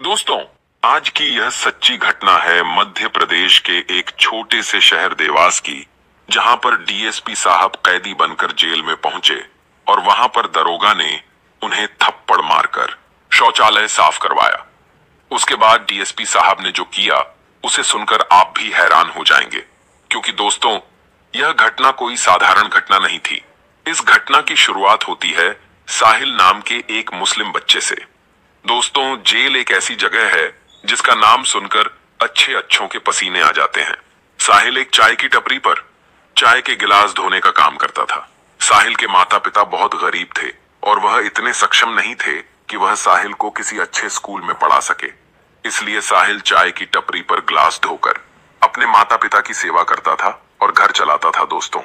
दोस्तों, आज की यह सच्ची घटना है मध्य प्रदेश के एक छोटे से शहर देवास की, जहां पर डीएसपी साहब कैदी बनकर जेल में पहुंचे और वहां पर दरोगा ने उन्हें थप्पड़ मारकर शौचालय साफ करवाया। उसके बाद डीएसपी साहब ने जो किया उसे सुनकर आप भी हैरान हो जाएंगे, क्योंकि दोस्तों यह घटना कोई साधारण घटना नहीं थी। इस घटना की शुरुआत होती है साहिल नाम के एक मुस्लिम बच्चे से। दोस्तों, जेल एक ऐसी जगह है जिसका नाम सुनकर अच्छे अच्छों के पसीने आ जाते हैं। साहिल एक चाय की टपरी पर चाय के गिलास धोने का काम करता था। साहिल के माता पिता बहुत गरीब थे और वह इतने सक्षम नहीं थे कि वह साहिल को किसी अच्छे स्कूल में पढ़ा सके। इसलिए साहिल चाय की टपरी पर ग्लास धोकर अपने माता पिता की सेवा करता था और घर चलाता था। दोस्तों,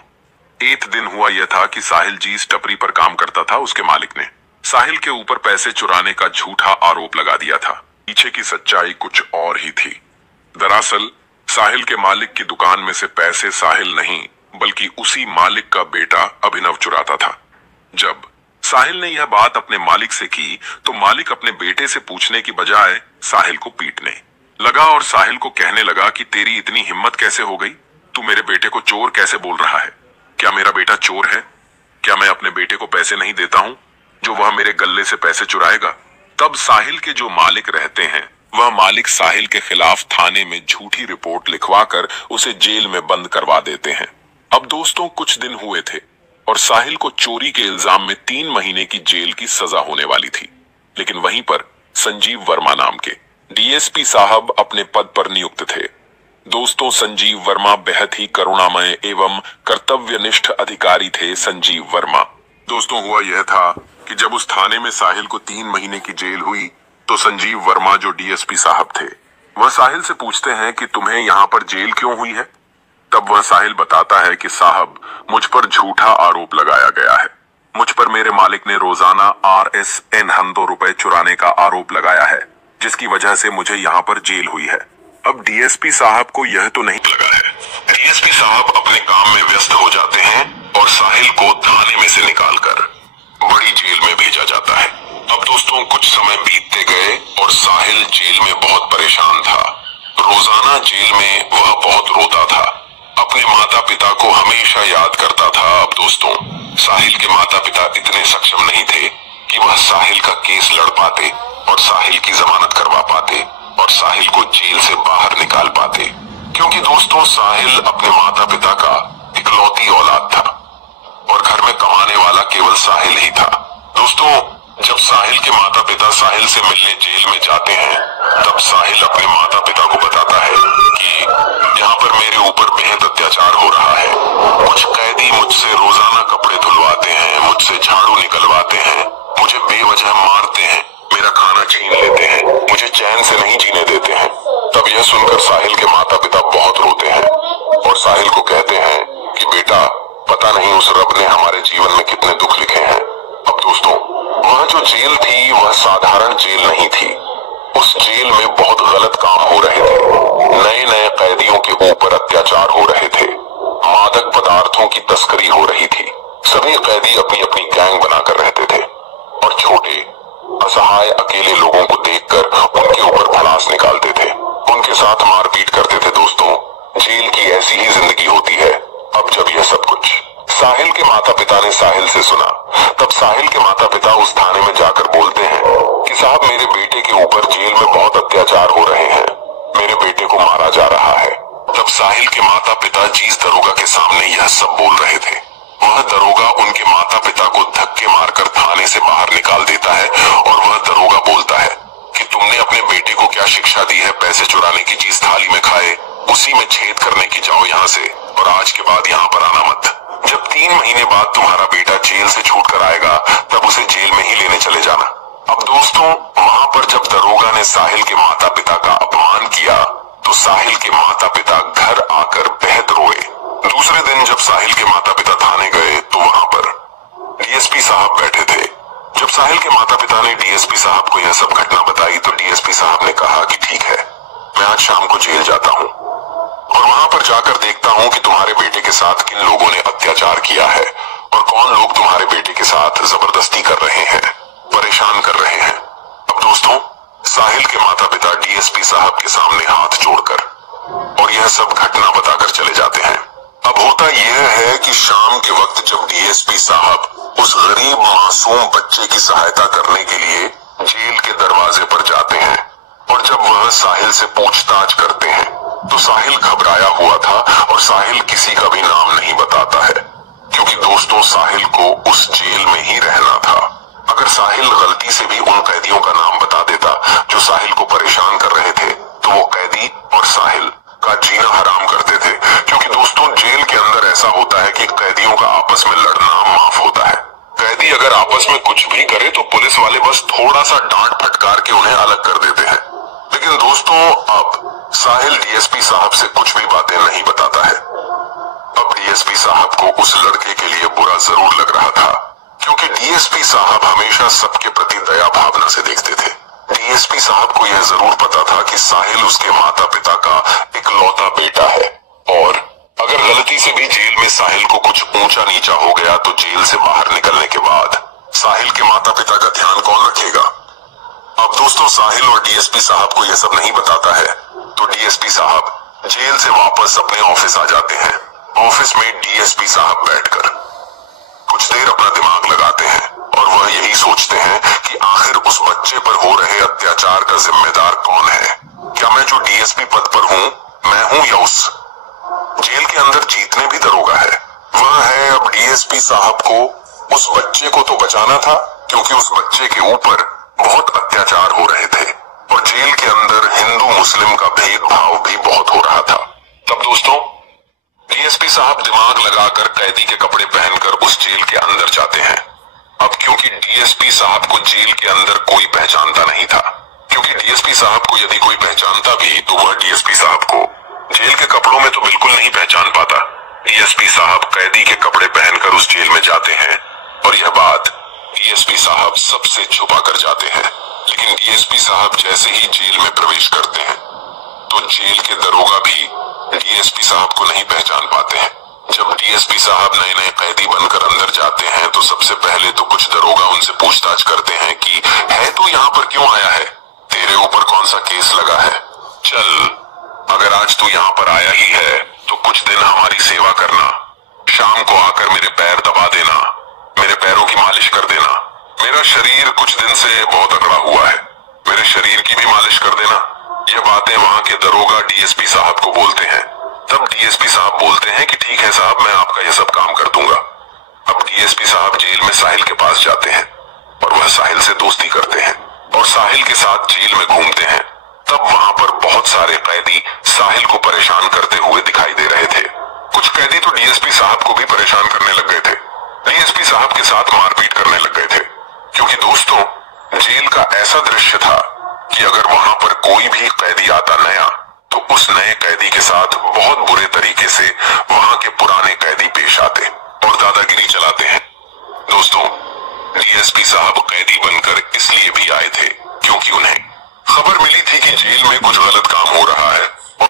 एक दिन हुआ यह था कि साहिल जिस टपरी पर काम करता था उसके मालिक ने साहिल के ऊपर पैसे चुराने का झूठा आरोप लगा दिया था। पीछे की सच्चाई कुछ और ही थी। दरअसल साहिल के मालिक की दुकान में से पैसे साहिल नहीं बल्कि उसी मालिक का बेटा अभिनव चुराता था। जब साहिल ने यह बात अपने मालिक से की तो मालिक अपने बेटे से पूछने की बजाय साहिल को पीटने लगा और साहिल को कहने लगा कि तेरी इतनी हिम्मत कैसे हो गई? तू मेरे बेटे को चोर कैसे बोल रहा है? क्या मेरा बेटा चोर है? क्या मैं अपने बेटे को पैसे नहीं देता हूं जो वह मेरे गल्ले से पैसे चुराएगा? तब साहिल के जो मालिक रहते हैं वह मालिक साहिल के खिलाफ थाने में झूठी रिपोर्ट लिखवाकर उसे जेल में बंद करवा देते हैं। अब दोस्तों, कुछ दिन हुए थे और साहिल को चोरी के इल्जाम में 3 महीने की जेल की सजा होने वाली थी। लेकिन वहीं पर संजीव वर्मा नाम के डीएसपी साहब अपने पद पर नियुक्त थे। दोस्तों, संजीव वर्मा बेहद ही करुणामय एवं कर्तव्यनिष्ठ अधिकारी थे। संजीव वर्मा दोस्तों, हुआ यह था कि जब उस थाने में साहिल को 3 महीने की जेल हुई तो संजीव वर्मा जो डीएसपी साहब थे वह साहिल से पूछते हैं कि तुम्हें यहाँ पर जेल क्यों हुई है? तब वह साहिल बताता है कि साहब, मुझ पर झूठा आरोप लगाया गया है। मुझ पर मेरे मालिक ने रोजाना RSN 100 रुपए चुराने का आरोप लगाया है, जिसकी वजह से मुझे यहाँ पर जेल हुई है। अब डीएसपी साहब को यह तो नहीं लगा है। डीएसपी साहब अपने काम में व्यस्त हो जाते हैं और साहिल को थाने में से निकालकर बड़ी जेल में भेजा जाता है। अब दोस्तों, कुछ समय बीतते गए और साहिल जेल में बहुत परेशान था। रोजाना जेल में वह बहुत रोता था, अपने माता पिता को हमेशा याद करता था। अब दोस्तों, साहिल के माता पिता इतने सक्षम नहीं थे कि वह साहिल का केस लड़ पाते और साहिल की जमानत करवा पाते और साहिल को जेल से बाहर निकाल पाते, क्योंकि दोस्तों साहिल अपने माता पिता का इकलौती औलाद था और घर में कमाने वाला केवल साहिल ही था। दोस्तों, जब साहिल के माता पिता साहिल से मिलने जेल में जाते हैं तब साहिल अपने माता पिता को बताता है कि यहाँ पर मेरे ऊपर बेहद अत्याचार हो रहा है। कुछ कैदी मुझसे रोजाना कपड़े धुलवाते हैं, मुझसे झाड़ू निकलवाते हैं, मुझे बेवजह मारते हैं, मेरा खाना छीन लेते हैं, मुझे चैन से नहीं जीने देते हैं। तब यह सुनकर साहिल के माता पिता बहुत रोते हैं और साहिल को कहते हैं कि बेटा, पता नहीं उस रब ने हमारे जीवन में कितने दुख लिखे हैं। अब दोस्तों, वह जो जेल थी वह साधारण जेल नहीं थी। उस जेल में बहुत गलत काम हो रहे थे। नए नए कैदियों के ऊपर अत्याचार हो रहे थे, मादक पदार्थों की तस्करी हो रही थी। सभी कैदी अपनी अपनी गैंग बनाकर रहते थे और छोटे असहाय अकेले लोगों को देखकर उनके ऊपर भड़ास निकालते थे, उनके साथ मारपीट करते थे। दोस्तों, जेल की ऐसी ही जिंदगी होती है। अब जब यह सब कुछ साहिल के माता पिता ने साहिल से सुना तब साहिल के माता पिता उस थाने में जाकर बोलते हैं कि साहब, मेरे बेटे के ऊपर जेल में बहुत अत्याचार हो रहे हैं, मेरे बेटे को मारा जा रहा है। तब साहिल के माता पिता जिस दरोगा के सामने यह सब बोल रहे थे वह दरोगा उनके माता पिता को धक्के मारकर थाने से बाहर निकाल देता है और वह दरोगा बोलता है कि तुमने अपने बेटे को क्या शिक्षा दी है? पैसे चुराने की चीज थाली में खाए, उसी में छेद करने की, जाओ यहाँ से और आज के बाद यहाँ पर आना मत। जब 3 महीने बाद तुम्हारा बेटा जेल से छूट कर आएगा तब उसे जेल में ही लेने चले जाना। अब दोस्तों, वहां पर जब दरोगा ने साहिल के माता पिता का अपमान किया तो साहिल के माता पिता घर आकर बेहद रोए। दूसरे दिन जब साहिल के माता पिता थाने गए तो वहां पर डीएसपी साहब बैठे थे। जब साहिल के माता पिता ने डीएसपी साहब को यह सब घटना बताई तो डीएसपी साहब ने कहा कि ठीक है, मैं आज शाम को जेल जाता हूँ और वहां पर जाकर देखता हूँ कि तुम्हारे बेटे के साथ किन लोगों ने अत्याचार किया है और कौन लोग तुम्हारे बेटे के साथ जबरदस्ती कर रहे हैं, परेशान कर रहे हैं। अब दोस्तों, साहिल के माता डीएसपी साहब के सामने हाथ जोड़कर और यह सब घटना बताकर चले जाते हैं। अब होता यह है कि शाम के वक्त जब डीएसपी साहब उस गरीब मासूम बच्चे की सहायता करने के लिए जेल के दरवाजे पर जाते हैं और जब वह साहिल से पूछताछ करते हैं तो साहिल घबराया हुआ था और साहिल किसी का भी नाम नहीं बताता है, क्योंकि दोस्तों साहिल को उस जेल में ही रहना था। अगर साहिल गलती से भी उन कैदियों का नाम बता देता जो साहिल को परेशान कर रहे थे तो वो कैदी और साहिल का जीना हराम करते थे, क्योंकि दोस्तों जेल के अंदर ऐसा होता है कि कैदियों का आपस में लड़ना माफ होता है। कैदी अगर आपस में कुछ भी करे तो पुलिस वाले बस थोड़ा सा डांट फटकार के उन्हें अलग कर देते हैं। लेकिन दोस्तों अब साहिल डीएसपी साहब से कुछ भी बातें नहीं बताता है। अब डीएसपी साहब को उस लड़के के लिए बुरा जरूर लग रहा था, क्योंकि डीएसपी साहब हमेशा सबके प्रति दया भावना से देखते थे। डीएसपी साहब को यह जरूर पता था कि साहिल उसके माता पिता का इकलौता बेटा है और अगर गलती से भी जेल में साहिल को कुछ ऊंचा नीचा हो गया तो जेल से बाहर निकलने के बाद साहिल के माता पिता का ध्यान कौन रखेगा। अब दोस्तों साहिल और डीएसपी साहब को यह सब नहीं बताता है तो डीएसपी साहब जेल से वापस अपने ऑफिस आ जाते हैं। ऑफिस में डीएसपी साहब बैठकर कुछ देर अपना दिमाग लगाते हैं और वह यही सोचते हैं कि आखिर उस बच्चे पर हो रहे अत्याचार का जिम्मेदार कौन है। क्या मैं जो डीएसपी पद पर हूँ मैं हूँ या उस जेल के अंदर जीतने भी दरोगा है। वह है अब डीएसपी साहब को उस बच्चे को तो बचाना था, क्योंकि उस बच्चे के ऊपर बहुत अत्याचार हो रहे थे और जेल के अंदर हिंदू मुस्लिम का भेदभाव भी बहुत हो रहा था। तब दोस्तों डीएसपी साहब दिमाग लगाकर कैदी के कपड़े पहनकर उस जेल के अंदर जाते हैं। अब क्योंकि डीएसपी साहब को जेल के अंदर कोई पहचानता नहीं था, क्योंकि डीएसपी साहब को यदि कोई पहचानता भी तो वह डीएसपी साहब को जेल के कपड़ों में तो बिल्कुल नहीं पहचान पाता। डीएसपी साहब कैदी के कपड़े पहनकर उस जेल में जाते हैं और यह बात डीएसपी साहब सबसे छुपा कर जाते हैं। लेकिन डीएसपी साहब जैसे ही जेल में प्रवेश करते हैं तो जेल के दरोगा भी डीएसपी साहब को नहीं पहचान पाते हैं। जब डीएसपी साहब नए नए कैदी बनकर अंदर जाते हैं तो सबसे पहले तो कुछ दरोगा उनसे पूछताछ करते हैं कि है तू यहाँ पर क्यों आया है, तेरे ऊपर कौन सा केस लगा है, चल अगर आज तू यहाँ पर आया ही है तो कुछ दिन हमारी सेवा करना, शाम को आकर मेरे पैर दबा देना, मेरे पैरों की मालिश कर देना, मेरा शरीर कुछ दिन से बहुत अकड़ा हुआ है, मेरे शरीर की भी मालिश कर देना। ये बातें वहां के दरोगा डीएसपी साहब को बोलते हैं। तब डीएसपी साहब बोलते हैं कि ठीक है साहब, मैं आपका यह सब काम कर दूंगा। अब डीएसपी साहब जेल में साहिल के पास जाते हैं और वह साहिल से दोस्ती करते हैं और साहिल के साथ जेल में घूमते हैं। तब वहां पर बहुत सारे कैदी साहिल को परेशान करते हुए दिखाई दे रहे थे। कुछ कैदी तो डीएसपी साहब को भी परेशान करने लग गए थे, डीएसपी साहब के साथ मारपीट करने लग गए थे, क्योंकि दोस्तों जेल का ऐसा दृश्य था कि अगर वहां पर कोई भी कैदी आता नया तो उस नए कैदी के साथ बहुत बुरे तरीके से वहां के पुराने कैदी पेश आते और दादागिरी चलाते हैं। दोस्तों डीएसपी साहब कैदी बनकर इसलिए भी आए थे क्योंकि उन्हें खबर मिली थी कि जेल में कुछ गलत काम हो रहा है और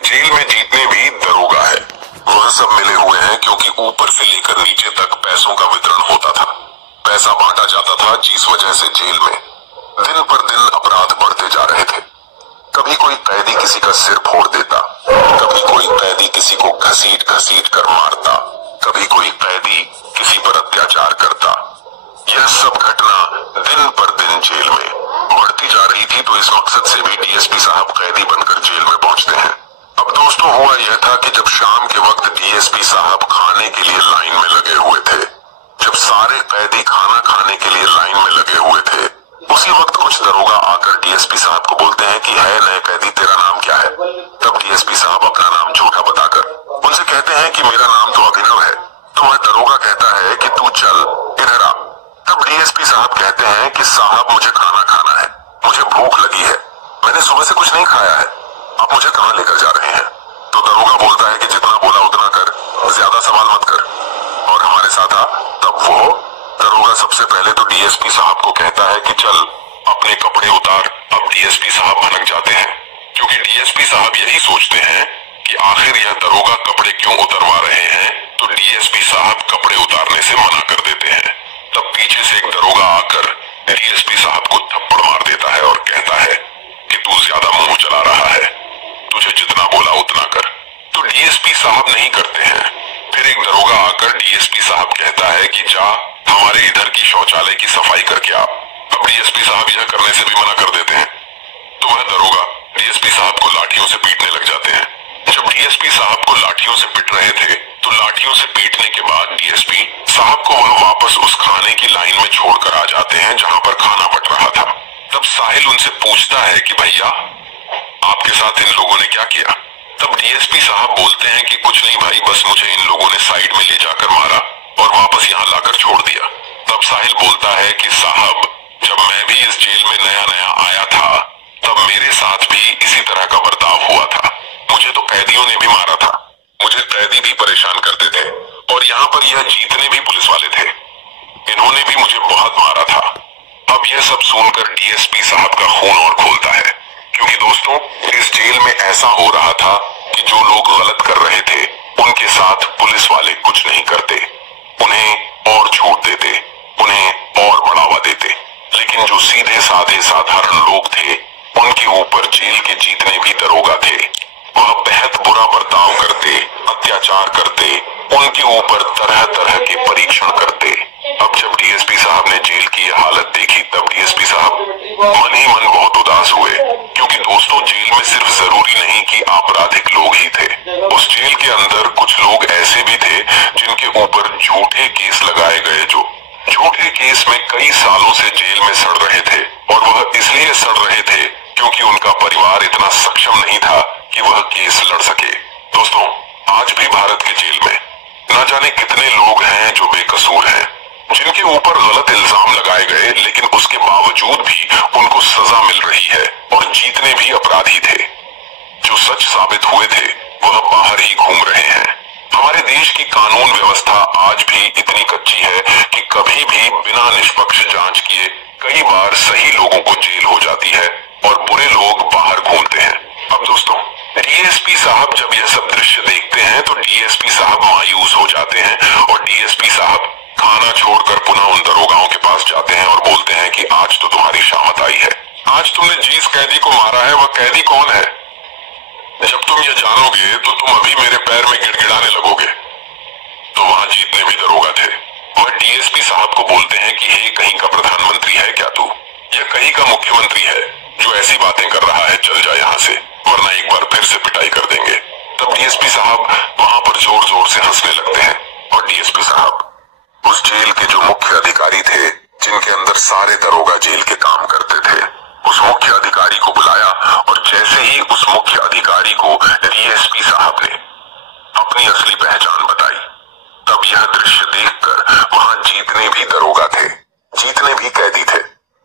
जेल में जीतने भी दरोगा है। वह सब मिले हुए हैं क्योंकि ऊपर से लेकर नीचे तक पैसों का वितरण होता था, पैसा बांटा जाता था, जिस वजह से जेल में दिन पर दिन अपराध बढ़ते जा रहे थे। कभी कोई कैदी किसी का सिर फोड़ देता, कभी कोई कैदी किसी को घसीट घसीट कर मारता, कभी कोई कैदी किसी पर अत्याचार करता। यह सब घटना दिन पर दिन जेल में बढ़ती जा रही थी, तो इस मकसद से भी डीएसपी साहब कैदी बनकर जेल में पहुंचते हैं। अब दोस्तों हुआ यह था कि जब शाम के वक्त डीएसपी साहब खाने के लिए लाइन में लगे हुए थे, जब सारे कैदी खाना खाने के लिए लाइन में लगे हुए थे, उसी वक्त कुछ दरोगा आकर डीएसपी साहब को बोलते हैं कि है नए कैदी, तेरा नाम क्या है। तब डीएसपी साहब अपना नाम झूठा बताकर उनसे कहते हैं कि मेरा नाम तो अभिनव है। तो वह दरोगा कहता है कि तू चल इधर आ। तब डीएसपी साहब कहते हैं कि साहब मुझे खाना खाना है, मुझे भूख लगी है, मैंने सुबह से कुछ नहीं खाया है, आप मुझे कहाँ लेकर जा रहे हैं। तो दरोगा बोलता है कि जितना बोला उतना कर, ज्यादा सवाल मत कर और हमारे साथ आ। तब वो दरोगा सबसे पहले तो डीएसपी साहब को कहता है कि चल अपने कपड़े उतार। अब डीएसपी साहब भनक जाते हैं, क्योंकि डीएसपी साहब यही सोचते हैं कि आखिर यह दरोगा कपड़े क्यों उतरवा रहे हैं, तो डीएसपी साहब कपड़े उतारने से मना कर देते हैं। तब पीछे से एक दरोगा आकर डीएसपी साहब को थप्पड़ मार देता है और कहता है कि तू ज्यादा नहीं करते हैं। फिर एक दरोगा आकर डीएसपी साहब कहता है कि जा हमारे इधर की शौचालय की सफाई करके आ। अब डीएसपी साहब यह करने से भी मना कर देते हैं तो वह दरोगा डीएसपी साहब को लाठियों से पीटने लग जाते हैं। जब डीएसपी साहब को लाठियों से पीट रहे थे तो लाठियों से पीटने के बाद डीएसपी साहब को वह वापस उस खाने की लाइन में छोड़कर आ जाते हैं जहां पर खाना बट रहा था। तब साहिल उनसे पूछता है कि भैया आपके साथ इन लोगों ने क्या किया? तब डीएसपी साहब बोलते हैं कि कुछ नहीं भाई, बस मुझे इन लोगों ने साइड में ले जाकर मारा और वापस यहाँ लाकर छोड़ दिया। तब साहिल बोलता है कि साहब जब मैं भी इस जेल में नया नया आया था तब मेरे साथ भी इसी तरह का बर्ताव हुआ था। मुझे तो कैदियों ने भी मारा था, मुझे कैदी भी परेशान करते थे और यहाँ पर यह जीतने भी पुलिस वाले थे, इन्होंने भी मुझे बहुत मारा था। अब यह सब सुनकर डीएसपी साहब का खून और खोलता है, क्योंकि दोस्तों इस जेल में ऐसा हो रहा था कि जो लोग गलत कर रहे थे उनके साथ पुलिस वाले कुछ नहीं करते, उन्हें और छूट देते, उन्हें और बढ़ावा देते। लेकिन जो सीधे साधे साधारण लोग थे उनके ऊपर जेल के जितने भी दरोगा थे वह बेहद बुरा बर्ताव करते, अत्याचार करते, उनके ऊपर तरह तरह के परीक्षण करते। अब जब डीएसपी साहब ने जेल की यह हालत देखी तब डीएसपी साहब मन ही मन बहुत उदास हुए, क्योंकि दोस्तों जेल में सिर्फ जरूरी नहीं कि आपराधिक लोग ही थे, उस जेल के अंदर कुछ लोग ऐसे भी थे जिनके ऊपर झूठे केस लगाए गए, जो झूठे केस में कई सालों से जेल में सड़ रहे थे और वह इसलिए सड़ रहे थे क्योंकि उनका परिवार इतना सक्षम नहीं था कि वह केस लड़ सके। दोस्तों आज भी भारत के जेल में न जाने कितने लोग हैं जो बेकसूर हैं, जिनके ऊपर गलत इल्जाम लगाए गए लेकिन उसके बावजूद भी उनको सजा मिल रही है और जितने भी अपराधी थे जो सच साबित हुए थे वह बाहर ही घूम रहे हैं। हमारे देश की कानून व्यवस्था आज भी इतनी कच्ची है कि कभी भी बिना निष्पक्ष जांच किए कई बार सही लोगों को जेल हो जाती है और बुरे लोग बाहर घूमते हैं। अब दोस्तों डीएसपी साहब जब यह सब दृश्य देखते हैं तो डीएसपी साहब मायूस हो जाते हैं और डीएसपी साहब खाना छोड़कर पुनः उन दरोगाओं के पास जाते हैं और बोलते हैं कि आज तो तुम्हारी शामत आई है, आज तुमने जिस कैदी को मारा है वह कैदी कौन है? जब तुम ये जानोगे तो तुम अभी मेरे पैर में गिड़गिड़ाने लगोगे। तो वहां जितने भी दरोगा थे वह डीएसपी साहब को बोलते हैं कि हे कहीं का प्रधानमंत्री है क्या तू, या कहीं का मुख्यमंत्री है जो ऐसी बातें कर रहा है, चल जा यहाँ से वरना एक बार फिर से पिटाई कर देंगे। तब डीएसपी साहब वहां पर जोर जोर से हंसने लगते हैं और डीएसपी साहब उस जेल के जो मुख्य अधिकारी थे जिनके अंदर सारे दरोगा जेल के काम करते थे उस मुख्य अधिकारी को बुलाया और जैसे ही उस मुख्य अधिकारी को डीएसपी साहब ने अपनी असली पहचान बताई तब यह दृश्य देखकर वहां जितने भी दरोगा थे, जितने भी कैदी थे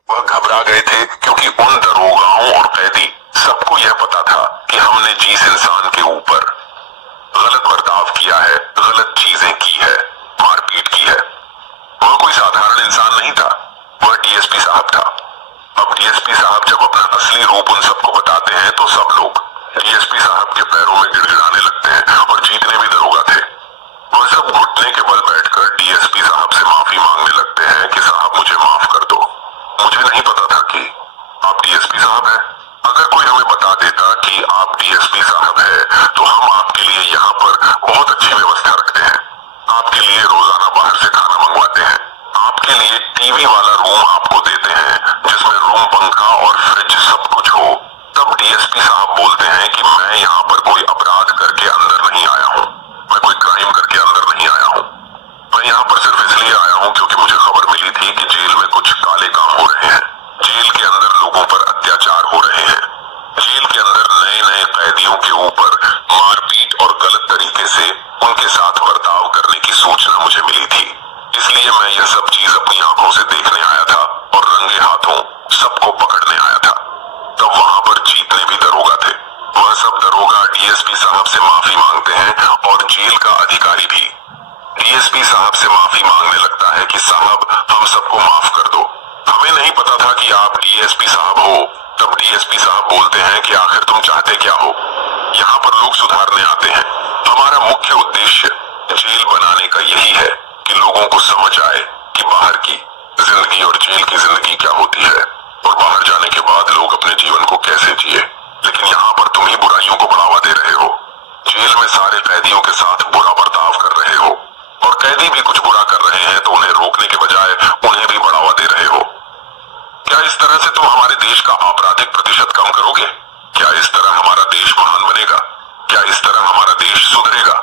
वह घबरा गए थे, क्योंकि उन दरोगाओं और कैदी सबको यह पता था कि हमने जिस इंसान के ऊपर गलत बर्ताव किया है, गलत चीजें की है, मारपीट की है, वह कोई साधारण इंसान नहीं था, वह डीएसपी साहब था। अब डीएसपी साहब जब अपना असली रूप उन सबको बताते हैं तो सब लोग डीएसपी साहब के पैरों में गिड़गिड़ाने लगते हैं और जितने भी दरोगा थे वह सब घुटने के बल बैठकर डीएसपी साहब से माफी मांगने लगते हैं कि साहब मुझे माफ कर दो, मुझे नहीं पता था कि आप डीएसपी साहब हैं। अगर कोई हमें बता देता कि आप डीएसपी साहब हैं तो हम आपके लिए यहाँ पर बहुत अच्छी व्यवस्था रखते हैं, आपके लिए रोजाना बाहर से खाना मंगवाते हैं, आपके लिए टीवी वाला रूम आपको देते हैं जिसमें रूम पंखा और फ्रिज सब कुछ हो। तब डीएसपी साहब बोलते हैं कि मैं यहाँ पर कोई अपराध करके अंदर नहीं आया हूँ, मैं कोई क्राइम करके अंदर नहीं आया हूँ, मैं यहाँ पर सिर्फ इसलिए आया हूँ क्योंकि मुझे खबर मिली थी कि जेल में कुछ काले काम हो रहे हैं, जेल के अंदर लोगों पर अत्याचार हो रहे हैं, जेल के अंदर नए नए कैदियों के ऊपर मारपीट और गलत तरीके से उनके साथ बर्ताव करने की सूचना मुझे मिली थी, इसलिए मैं यह सब चीज अपनी आंखों से देखने आया था और रंगे हाथों सबको पकड़ने आया था। तब वहां पर जितने भी दरोगा थे वह सब दरोगा डीएसपी साहब से माफी मांगते हैं और जेल का अधिकारी भी डीएसपी साहब से माफी मांगने लगता है कि साहब हम सबको माफ कर दो, हमें नहीं पता था कि आप डीएसपी साहब हो। तब डीएसपी साहब बोलते हैं कि आखिर तुम चाहते क्या हो? यहाँ पर लोग सुधारने आते हैं, हमारा मुख्य उद्देश्य जेल बनाने का यही है कि लोगों को समझ आए कि बाहर की जिंदगी और जेल की जिंदगी क्या होती है और बाहर जाने के बाद लोग अपने जीवन को कैसे जिए। लेकिन यहाँ पर तुम ही बुराइयों को बढ़ावा दे रहे हो, जेल में सारे कैदियों के साथ आपराधिक प्रतिशत कम करोगे? क्या इस तरह हमारा देश महान बनेगा? क्या इस तरह हमारा देश सुधरेगा?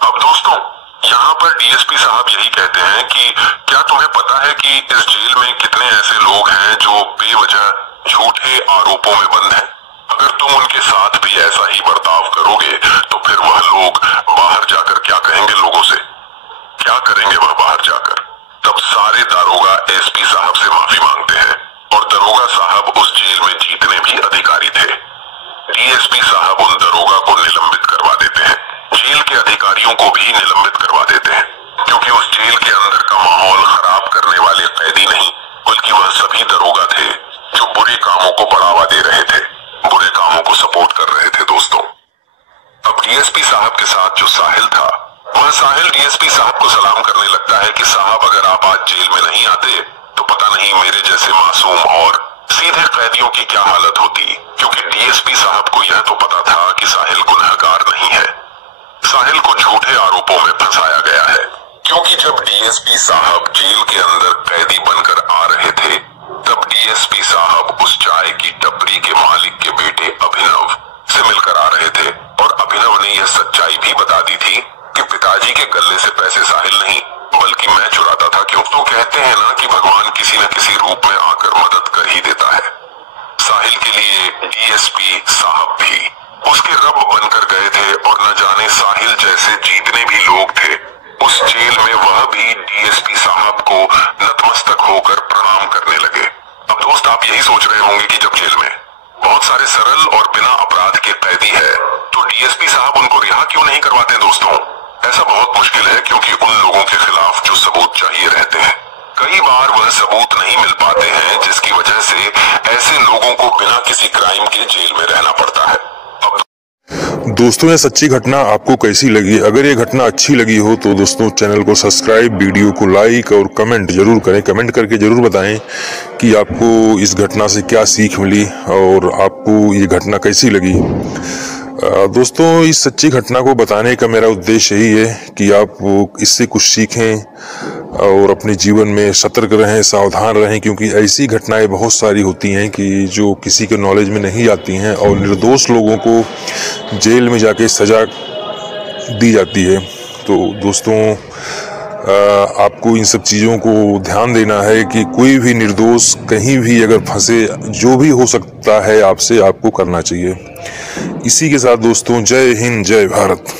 अब दोस्तों, यहाँ पर डीएसपी साहब यही कहते हैं कि क्या तुम्हें पता है कि इस जेल में कितने ऐसे लोग हैं जो बेवजह झूठे आरोपों में बंद हैं? अगर तुम उनके साथ भी ऐसा ही बर्ताव करोगे तो फिर वह लोग बाहर जाकर क्या कहेंगे लोगों से? क्या करेंगे वह बाहर जाकर? तब सारे दारोगा एसपी साहब से माफी मांगते हैं और दरोगा साहब उस जेल में जितने भी अधिकारी थे, डीएसपी साहब उन दरोगा को निलंबित करवा देते हैं। जेल के अधिकारियों को भी निलंबित करवा देते हैं, क्योंकि उस जेल के अंदर का माहौल खराब करने वाले कैदी नहीं बल्कि वह सभी दरोगा थे जो बुरे कामों को बढ़ावा दे रहे थे, बुरे कामों को सपोर्ट कर रहे थे। दोस्तों, अब डीएसपी साहब के साथ जो साहिल था, वह साहिल डीएसपी साहब को सलाम करने लगता है कि साहब, अगर आप आज जेल में नहीं आते तो पता नहीं मेरे जैसे मासूम और सीधे कैदियों की क्या हालत होती, क्योंकि डीएसपी साहब को यह तो पता था कि साहिल गुनहगार नहीं है, साहिल को झूठे आरोपों में फंसाया गया है। क्योंकि जब डीएसपी साहब जेल के अंदर कैदी बनकर आ रहे थे, तब डीएसपी साहब उस चाय की टपरी के मालिक के बेटे अभिनव से मिलकर आ रहे थे और अभिनव ने यह सच्चाई भी बता दी थी कि पिताजी के गले से पैसे साहिल नहीं बल्कि मैं चुराता था। क्यों? तो कहते हैं ना कि भगवान किसी न किसी रूप में आकर मदद कर ही देता है। साहिल के लिए डीएसपी साहब भी उसके रब बनकर गए थे और न जाने साहिल जैसे जितने भी लोग थे उस जेल में, वह भी डीएसपी साहब को नतमस्तक होकर प्रणाम करने लगे। अब दोस्त, आप यही सोच रहे होंगे कि जब जेल में बहुत सारे सरल और बिना अपराध के कैदी है तो डीएसपी साहब उनको रिहा क्यों नहीं करवाते? दोस्तों, ऐसा बहुत मुश्किल है, क्योंकि उन लोगों के खिलाफ जो सबूत चाहिए रहते हैं, कई बार वह सबूत नहीं मिल पाते हैं, जिसकी वजह से ऐसे लोगों को बिना किसी क्राइम के जेल में रहना पड़ता है। दोस्तों, यह सच्ची घटना आपको कैसी लगी? अगर ये घटना अच्छी लगी हो तो दोस्तों चैनल को सब्सक्राइब, वीडियो को लाइक और कमेंट जरूर करें। कमेंट करके जरूर बताएं कि आपको इस घटना से क्या सीख मिली और आपको ये घटना कैसी लगी। दोस्तों, इस सच्ची घटना को बताने का मेरा उद्देश्य यही है कि आप इससे कुछ सीखें और अपने जीवन में सतर्क रहें, सावधान रहें, क्योंकि ऐसी घटनाएं बहुत सारी होती हैं कि जो किसी के नॉलेज में नहीं आती हैं और निर्दोष लोगों को जेल में जाके सज़ा दी जाती है। तो दोस्तों, आपको इन सब चीज़ों को ध्यान देना है कि कोई भी निर्दोष कहीं भी अगर फंसे, जो भी हो सकता है आपसे, आपको करना चाहिए। इसी के साथ दोस्तों, जय हिंद, जय भारत।